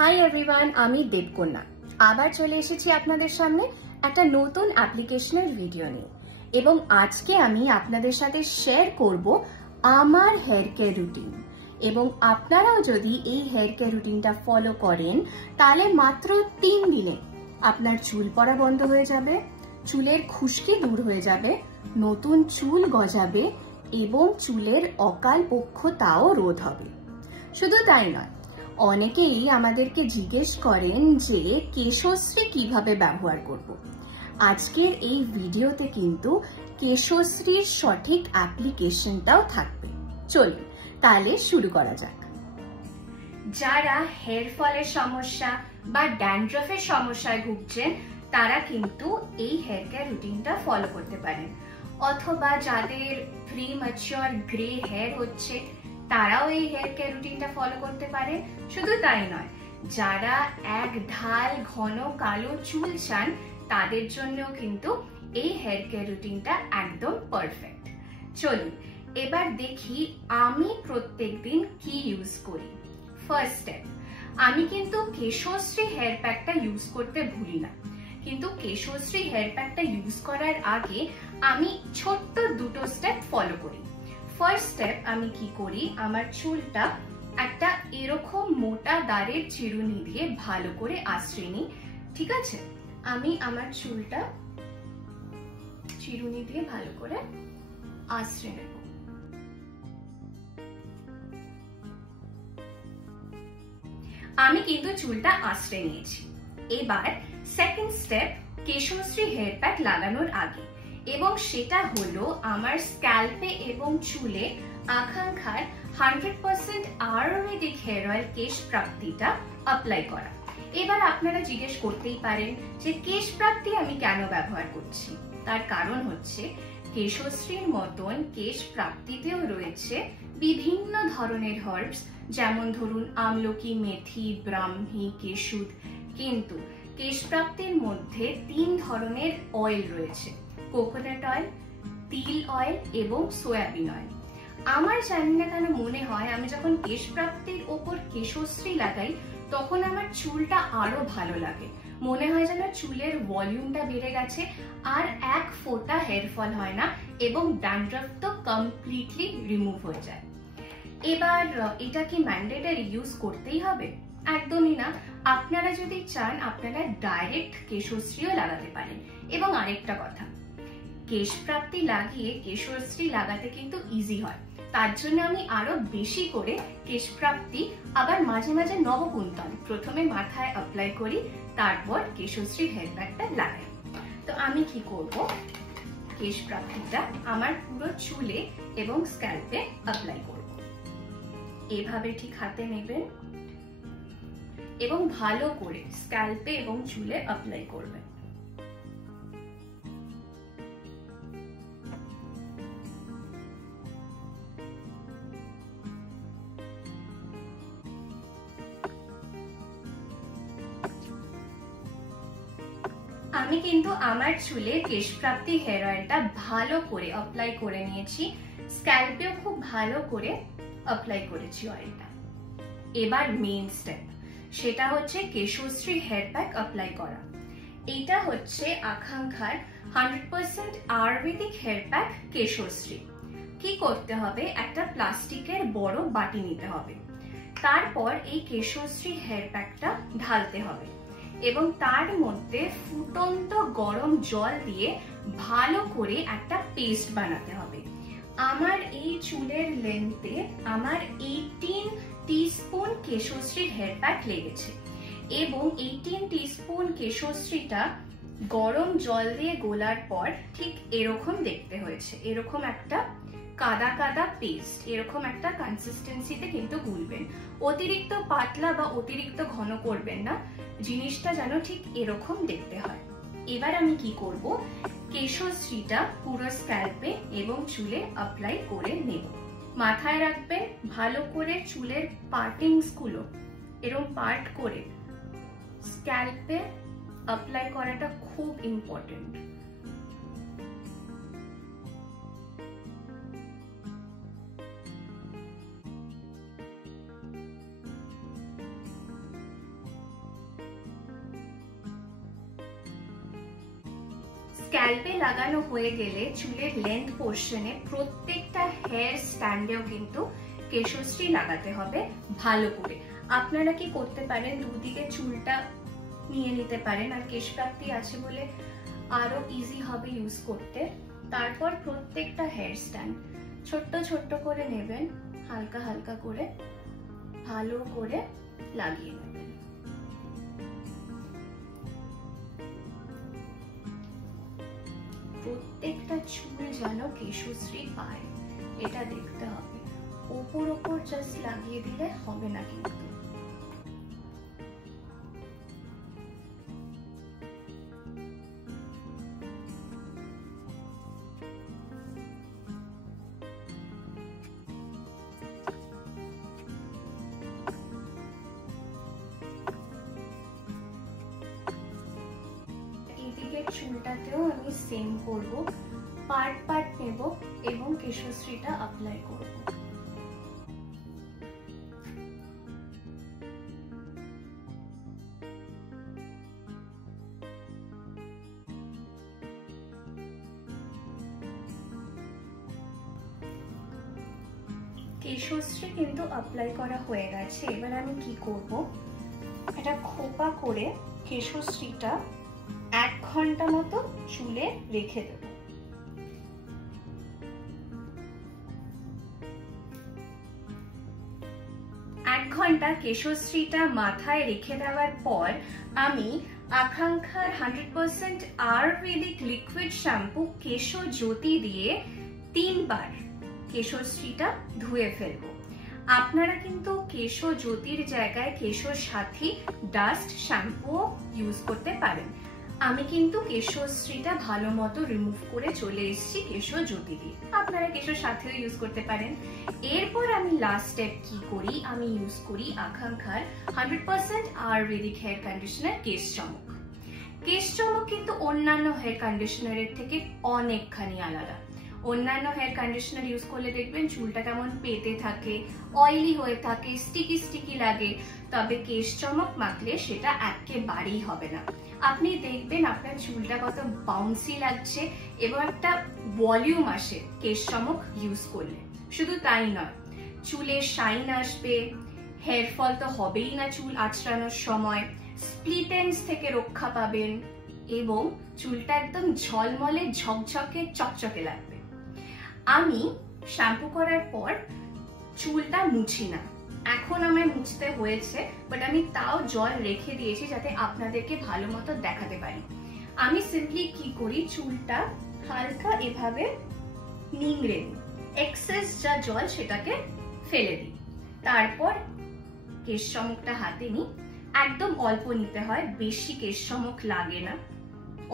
Hi everyone, আমি দেবকন্যা আবার চলে এসেছি আপনাদের সামনে একটা নতুন অ্যাপ্লিকেশনের ভিডিও নিয়ে। এবং আজকে আমি আপনাদের সাথে শেয়ার করব আমার হেয়ার কেয়ার রুটিন। এবং আপনারাও যদি এই হেয়ার কেয়ার রুটিনটা ফলো করেন তাহলে মাত্র 3 দিনে আপনার চুল পড়া বন্ধ হয়ে যাবে, চুলের খুশকি দূর হয়ে যাবে, নতুন চুল গজাবে এবং চুলের অকাল পক্ষতাও রোধ হবে। শুধু তাই নয়, অনেকেই আমাদেরকে জিজ্ঞেস করেন যে কেশশ্রী কিভাবে ব্যবহার করব। আজকের এই ভিডিওতে কিন্তু কেশশ্রীর সঠিক অ্যাপ্লিকেশনটাও থাকবে। চলুন তাহলে শুরু করা যাক। যারা হেয়ার ফলের সমস্যা বা ড্যান্ড্রফের সমস্যায় ভুগছেন তারা কিন্তু এই হেয়ার কেয়ার রুটিনটা ফলো করতে পারেন, অথবা যাদের প্রিম্যাচিওর গ্রে হেয়ার হচ্ছে তারাও এই হেয়ার কেয়ার রুটিনটা ফলো করতে পারে। শুধু তাই নয়, যারা এক ঢাল ঘন কালো চুল চান তাদের জন্যও কিন্তু এই হেয়ার কেয়ার রুটিনটা একদম পারফেক্ট। চলুন এবার দেখি আমি প্রত্যেকদিন কি ইউজ করি। ফার্স্ট স্টেপ, আমি কিন্তু কেশশ্রী হেয়ার প্যাকটা ইউজ করতে ভুলি না, কিন্তু কেশশ্রী হেয়ার প্যাকটা ইউজ করার আগে আমি ছোট্ট দুটো স্টেপ ফলো করি। ফার্স্ট স্টেপ, আমি কি করি, আমার চুলটা একটা এরকম মোটা দাঁড়ের চিরুনি দিয়ে ভালো করে আঁচড়ে নিই। ঠিক আছে, আমি আমার চুলটা চিরুনি দিয়ে ভালো করে আঁচড়ে নেব। আমি কিন্তু চুলটা আঁচড়ে নিয়েছি। এবার second step, Keshshri hair pack লাগানোর আগে, এবং সেটা হলো আমার স্ক্যাল্পে এবং চুলে আকাঙ্ক্ষার 100% আয়ুর্বেদিক হেয়ার অয়েল কেশ প্রাপ্তিটা অ্যাপ্লাই করা। এবার আপনারা জিজ্ঞেস করতেই পারেন যে কেশ প্রাপ্তি আমি কেন ব্যবহার করছি। তার কারণ হচ্ছে কেশশ্রীর মতন কেশ প্রাপ্তিতেও রয়েছে বিভিন্ন ধরনের হার্বস, যেমন ধরুন আমলকি, মেথি, ব্রাহ্মী, কেশুদ। কিন্তু কেশ প্রাপ্তির মধ্যে 3 ধরনের অয়েল রয়েছে, কোকোনাট অয়েল, তিল অয়েল এবং সয়াবিন অয়েল। আমার জানি না কেন মনে হয় আমি যখন কেশ প্রাপ্তির ওপর কেশশ্রী লাগাই তখন আমার চুলটা আরো ভালো লাগে, মনে হয় যেন চুলের ভলিউমটা বেড়ে গেছে, আর এক ফোঁটা হেয়ার ফল হয় না এবং ড্যান্ড্রফ তো কমপ্লিটলি রিমুভ হয়ে যায়। এবার এটা কি ম্যান্ডেটরি ইউজ করতেই হবে? একদমই না। আপনারা যদি চান আপনারা ডাইরেক্ট কেশশ্রীও লাগাতে পারেন। এবং আরেকটা কথা, কেশ প্রাপ্তি লাগিয়ে কেশশ্রী লাগাতে কিন্তু ইজি হয়, তার জন্য আমি আরো বেশি করে কেশ প্রাপ্তি আবার মাঝে মাঝে নবকুন্তল প্রথমে মাথায় অ্যাপ্লাই করি, তারপর কেশশ্রী হেয়ার প্যাকটা লাগাই। তো আমি কি করব, কেশ প্রাপ্তিটা আমার পুরো চুলে এবং স্ক্যাল্পে অ্যাপ্লাই করব। এভাবে ঠিক হাতে নেবেন এবং ভালো করে স্ক্যাল্পে এবং চুলে অ্যাপ্লাই করবেন। আমি কিন্তু আমার চুলে কেশ প্রাপ্তি হেয়ার অয়েলটা ভালো করে অ্যাপ্লাই করে নিয়েছি, স্ক্যাল্পেও খুব ভালো করে অ্যাপ্লাই করেছি অয়েলটা। এবার মেইন স্টেপ, সেটা হচ্ছে কেশশ্রী হেয়ার প্যাক অ্যাপ্লাই করা। এটা হচ্ছে আকাঙ্ক্ষার 100% আয়ুর্বেদিক হেয়ার প্যাক কেশশ্রী। কি করতে হবে, একটা প্লাস্টিকের বড় বাটি নিতে হবে, তারপর এই কেশশ্রী হেয়ার প্যাকটা ঢালতে হবে এবং তার মধ্যে ফুটন্ত গরম জল দিয়ে ভালো করে একটা পেস্ট বানাতে হবে। আমার এই চুলের লেন্থে আমার 18 টিস্পুন কেশশ্রী হেয়ার প্যাক লেগেছে এবং 18 টিস্পুন কেশশ্রীটা গরম জল দিয়ে গোলার পর ঠিক এরকম দেখতে হয়েছে, এরকম একটা কাদা কাদা পেস্ট, এরকম একটা কনসিস্টেন্সিতে কিন্তু গুলবেন। অতিরিক্ত পাতলা বা অতিরিক্ত ঘন করবেন না, জিনিসটা যেন ঠিক এরকম দেখতে হয়। এবার আমি কি করব, কেশশ্রীটা পুরো স্ক্যাল্পে এবং চুলে অ্যাপ্লাই করে নেব। মাথায় রাখবেন ভালো করে চুলের পার্টিংস গুলো এরকম পার্ট করে স্ক্যাল্পে অ্যাপ্লাই করাটা খুব ইম্পর্টেন্ট। স্ক্যাল্পে লাগানো হয়ে গেলে চুলের লেন্থ পোর্শনে প্রত্যেকটা হেয়ার স্ট্যান্ডেও কিন্তু কেশশ্রী লাগাতে হবে ভালো করে। আপনারা কি করতে পারেন, দুদিকে চুলটা নিয়ে নিতে পারেন, আর কেশপ্রাপ্তি আছে বলে আরো ইজি হবে ইউজ করতে। তারপর প্রত্যেকটা হেয়ার স্ট্যান্ড ছোট্ট ছোট্ট করে নেবেন, হালকা হালকা করে ভালো করে লাগিয়ে নেবেন। প্রত্যেকটা চুল যেন কেশশ্রী পায় এটা দেখতে হবে, ওপর ওপর জাস্ট লাগিয়ে দিলে হবে না কিন্তু। চুলটাতেও আমি সেম করব, পার্ট পার্ট নেব এবং কেশশ্রীটা অ্যাপ্লাই করব। কেশশ্রী কিন্তু অ্যাপ্লাই করা হয়ে গেছে। এবার আমি কি করব, এটা খোপা করে কেশশ্রীটা 1 ঘন্টা মতো চুলে রেখে দেব। এক ঘন্টা কেশশ্রীটা মাথায় রেখে দেওয়ার পর আমি আকাঙ্ক্ষার 100% আয়ুর্বেদিক লিকুইড শ্যাম্পু কেশজ্যোতি দিয়ে 3 বার কেশশ্রীটা ধুয়ে ফেলবো। আপনারা কিন্তু কেশজ্যোতির জায়গায় কেশসাথী ডাস্ট শ্যাম্পু ইউজ করতে পারেন। আমি কিন্তু কেশশ্রীটা ভালো মতো রিমুভ করে চলে এসেছি কেশজ্যোতি দিয়ে, আপনারা কেশসাথীও ইউজ করতে পারেন। এরপর আমি লাস্ট স্টেপ কি করি, আমি ইউজ করি আকাঙ্ক্ষার 100% আয়ুর্বেদিক হেয়ার কন্ডিশনার কেশ চমক। কেশ চমক কিন্তু অন্যান্য হেয়ার কন্ডিশনারের থেকে অনেকখানি আলাদা। অন্যান্য হেয়ার কন্ডিশনার ইউজ করলে দেখবেন চুলটা কেমন পেতে থাকে, অয়েলি হয়ে থাকে, স্টিকি স্টিকি লাগে, তবে কেশ চমক মাখলে সেটা একেবারেই হবে না। আপনি দেখবেন আপনার চুলটা কত বাউন্সি লাগছে এবং একটা ভলিউম আসে কেশ চমক ইউজ করলে। শুধু তাই নয়, চুলে শাইন আসবে, হেয়ার ফল তো হবেই না চুল আঁচড়ানোর সময়, স্প্লিট এন্ডস থেকে রক্ষা পাবেন এবং চুলটা একদম ঝলমলে ঝকঝকে চকচকে লাগবে। আমি শ্যাম্পু করার পর চুলটা মুছি না, এখন আমায় মুছতে হয়েছে, বাট আমি তাও জল রেখে দিয়েছি যাতে আপনাদেরকে ভালো মতো দেখাতে পারি। আমি সিম্পলি কি করি, চুলটা হালকা এভাবে নিংড়ে নিই, এক্সেস যা জল সেটাকে ফেলে দিই। তারপর কেশ চমকটা হাতে নিই, একদম অল্প নিতে হয়, বেশি কেশ চমক লাগে না,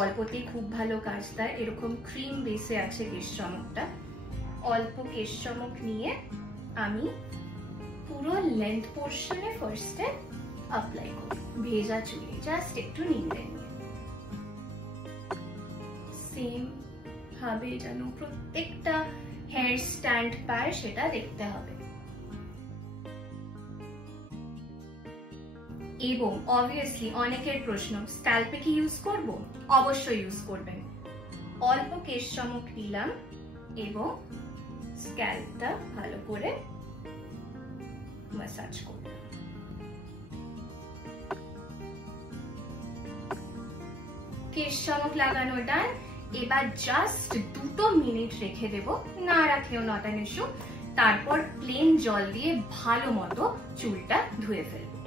অল্পতেই খুব ভালো কাজ দেয়। এরকম ক্রিম বেসে আছে কেশ চমকটা। অল্প কেশ চমক নিয়ে আমি পুরো লেন্থ পোর্শনে ফার্স্টে অ্যাপ্লাই করি, ভেজা চুলে জাস্ট একটু নিংড়ে নিয়ে। সেম ভাবে যেন প্রত্যেকটা হেয়ার স্ট্যান্ড পায় সেটা দেখতে হবে। এবং অবভিয়াসলি অনেকের প্রশ্ন, স্ক্যাল্পে কি ইউজ করব? অবশ্যই ইউজ করবেন। অল্প কেশ চমক নিলাম এবং স্ক্যাল্পটা ভালো করে ম্যাসাজ করলাম। কেশ চমক লাগানো ডান। এবার জাস্ট 2 মিনিট রেখে দেব, না রাখলেও নট অ্যান ইস্যু। তারপর প্লেন জল দিয়ে ভালো মতো চুলটা ধুয়ে ফেলবো।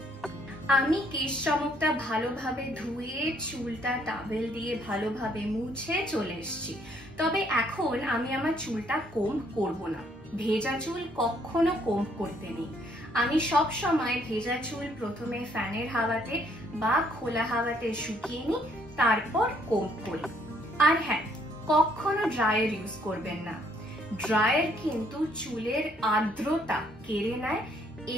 আমি কেশ চমকটা ভালোভাবে ধুয়ে চুলটা টাওয়েল দিয়ে ভালোভাবে মুছে চলে এসেছি। তবে এখন আমি আমার চুলটা কোম্ব করব না, ভেজা চুল কখনো কোম্ব করতে নেই। আমি সব সময় ভেজা চুল প্রথমে ফ্যানের হাওয়াতে বা খোলা হাওয়াতে শুকিয়ে নিই, তারপর কোম্ব করি। আর হ্যাঁ, কখনো ড্রায়ার ইউজ করবেন না। ড্রায়ার কিন্তু চুলের আর্দ্রতা কেড়ে নেয়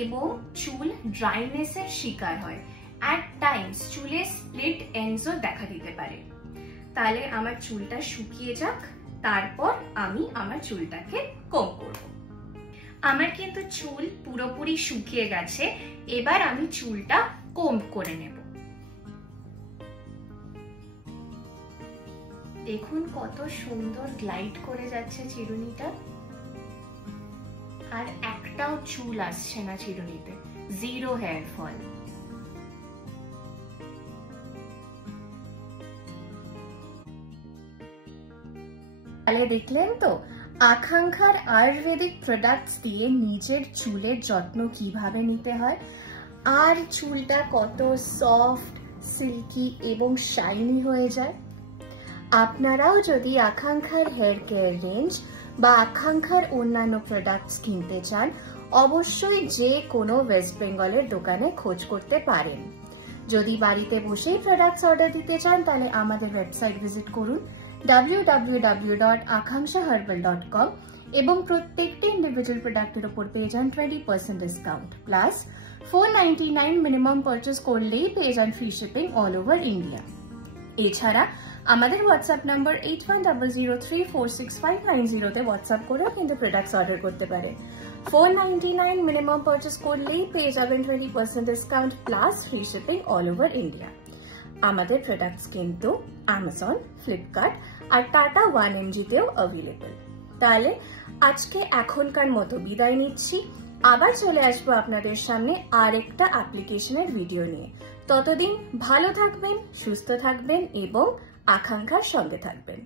এবং চুল ড্রাইনেসের শিকার হয়। অ্যাট টাইমস চুলে স্প্লিট এন্ডসও দেখা দিতে পারে। তাহলে আমার চুলটা শুকিয়ে যাক, তারপর আমি আমার চুলটাকে কোম্ব করব। আমার কিন্তু চুল পুরোপুরি শুকিয়ে গেছে, এবার আমি চুলটা কোম্ব করে নেব। দেখুন কত সুন্দর গ্লাইড করে যাচ্ছে চিরুনিটা, আর একটাও চুল আসছে না চিরুনিতে, জিরো হেয়ার ফল। তাহলে দেখলেন তো আকাঙ্ক্ষার আয়ুর্বেদিক প্রোডাক্টস দিয়ে নিজের চুলের যত্ন কিভাবে নিতে হয়, আর চুলটা কত সফট, সিল্কি এবং শাইনি হয়ে যায়। আপনারাও যদি আকাঙ্ক্ষার হেয়ার কেয়ার রেঞ্জ বা আকাঙ্ক্ষার অন্যান্য প্রোডাক্টস কিনতে চান, অবশ্যই যে কোনো ওয়েস্ট বেঙ্গলের দোকানে খোঁজ করতে পারেন। যদি বাড়িতে বসেই প্রোডাক্টস অর্ডার দিতে চান তাহলে আমাদের ওয়েবসাইট ভিজিট করুন www.akankshaherbal.com এবং প্রত্যেকটি ইন্ডিভিজুয়াল প্রোডাক্টের উপর পেয়ে যান 20% ডিসকাউন্ট, প্লাস $499 মিনিমাম পারচেস করলেই পেয়ে যান free shipping all over India. এছাড়া আমাদের হোয়াটসঅ্যাপ নাম্বার 8100346590 তে হোয়াটসঅ্যাপ করেও কিন্তু প্রোডাক্টস অর্ডার করতে পারেন। $499 মিনিমাম পারচেস করলেই পেয়ে যাবেন 20% discount plus free shipping all over India. আমাদের প্রোডাক্টস কিন্তু অ্যামাজন, ফ্লিপকার্ট আর টাটা 1mg তেও অ্যাভেলেবল। তাহলে আজকে এখনকার মতো বিদায় নিচ্ছি, আবার চলে আসবো আপনাদের সামনে আরেকটা অ্যাপ্লিকেশনের ভিডিও নিয়ে। ততদিন ভালো থাকবেন, সুস্থ থাকবেন এবং আকাঙ্ক্ষার সঙ্গে থাকবেন।